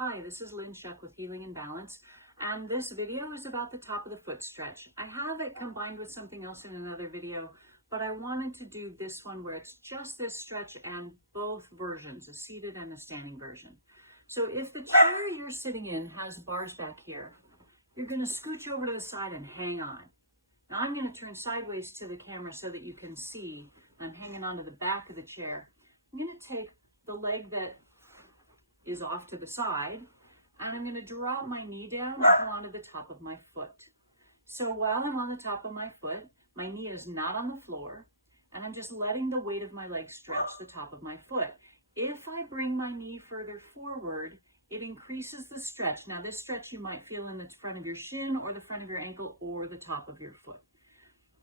Hi, this is Lynn Shuck with Healing and Balance, and this video is about the top of the foot stretch. I have it combined with something else in another video, but I wanted to do this one where it's just this stretch and both versions, a seated and a standing version. So if the chair you're sitting in has bars back here, you're going to scooch over to the side and hang on. Now I'm going to turn sideways to the camera so that you can see I'm hanging onto the back of the chair. I'm going to take the leg that is off to the side, and I'm going to drop my knee down and come onto the top of my foot. So while I'm on the top of my foot, my knee is not on the floor, and I'm just letting the weight of my leg stretch the top of my foot. If I bring my knee further forward, it increases the stretch. Now this stretch you might feel in the front of your shin or the front of your ankle or the top of your foot.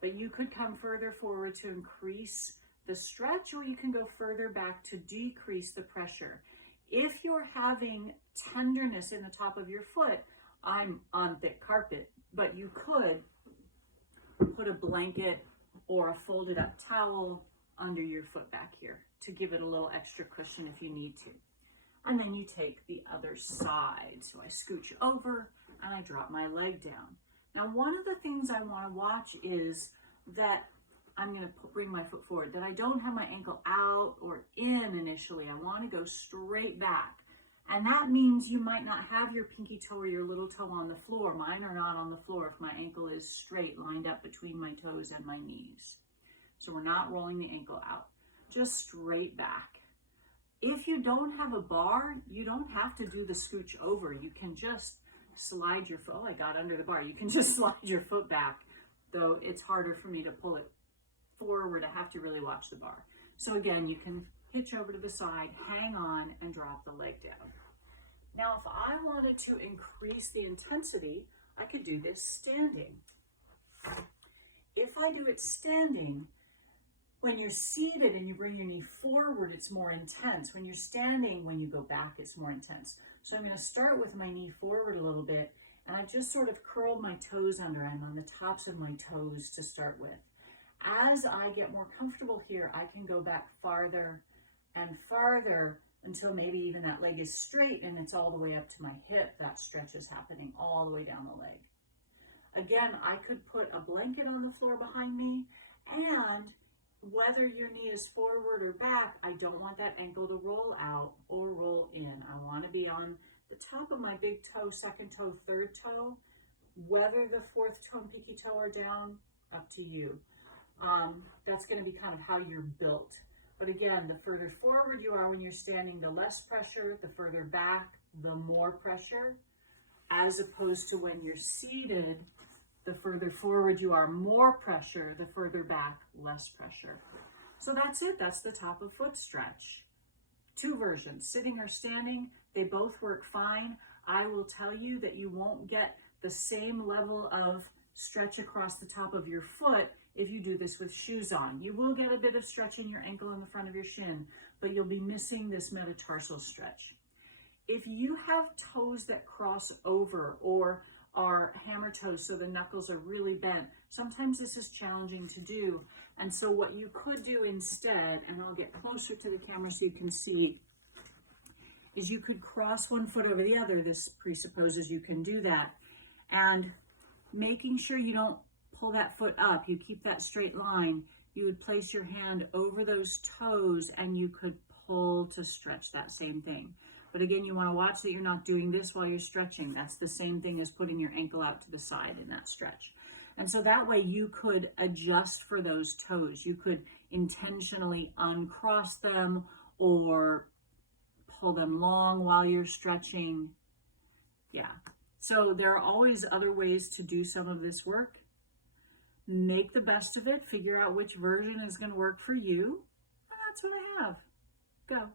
But you could come further forward to increase the stretch, or you can go further back to decrease the pressure. If you're having tenderness in the top of your foot, I'm on thick carpet, but you could put a blanket or a folded up towel under your foot back here to give it a little extra cushion if you need to. And then you take the other side. So I scooch over and I drop my leg down. Now, one of the things I want to watch is that I'm going to bring my foot forward, that I don't have my ankle out or in initially. I want to go straight back. And that means you might not have your pinky toe or your little toe on the floor. Mine are not on the floor if my ankle is straight, lined up between my toes and my knees. So we're not rolling the ankle out, just straight back. If you don't have a bar, you don't have to do the scooch over. You can just slide your foot. Oh, I got under the bar. You can just slide your foot back, though it's harder for me to pull it forward. I have to really watch the bar. So again, you can hitch over to the side, hang on, and drop the leg down. Now, if I wanted to increase the intensity, I could do this standing. If I do it standing, when you're seated and you bring your knee forward, it's more intense. When you're standing, when you go back, it's more intense. So I'm going to start with my knee forward a little bit, and I just sort of curled my toes under. I'm on the tops of my toes to start with. As I get more comfortable here, I can go back farther and farther until maybe even that leg is straight and it's all the way up to my hip. That stretch is happening all the way down the leg. Again, I could put a blanket on the floor behind me, and whether your knee is forward or back, I don't want that ankle to roll out or roll in. I want to be on the top of my big toe, second toe, third toe. Whether the fourth toe and pinky toe are down, up to you. That's going to be kind of how you're built. But again, the further forward you are when you're standing, the less pressure. The further back, the more pressure. As opposed to when you're seated, the further forward you are, more pressure. The further back, less pressure. So that's it. That's the top of foot stretch. Two versions, sitting or standing. They both work fine. I will tell you that you won't get the same level of stretch across the top of your foot if you do this with shoes on. You will get a bit of stretch in your ankle and the front of your shin, but you'll be missing this metatarsal stretch. If you have toes that cross over or are hammer toes, so the knuckles are really bent, sometimes this is challenging to do. And so what you could do instead, and I'll get closer to the camera so you can see, is you could cross one foot over the other. This presupposes you can do that. And making sure you don't pull that foot up, you keep that straight line, you would place your hand over those toes and you could pull to stretch that same thing. But again, you want to watch that you're not doing this while you're stretching. That's the same thing as putting your ankle out to the side in that stretch. And so that way you could adjust for those toes. You could intentionally uncross them or pull them long while you're stretching. Yeah. So there are always other ways to do some of this work. Make the best of it. Figure out which version is going to work for you. And that's what I have. Go.